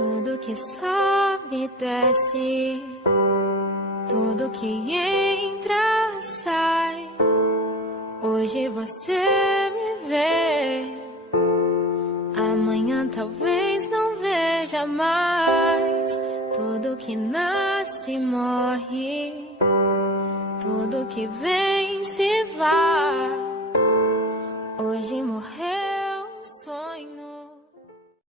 Tudo que sobe e desce, tudo que entra sai. Hoje você me vê, amanhã talvez não veja mais. Tudo que nasce morre, tudo que vem se vai. Hoje morreu.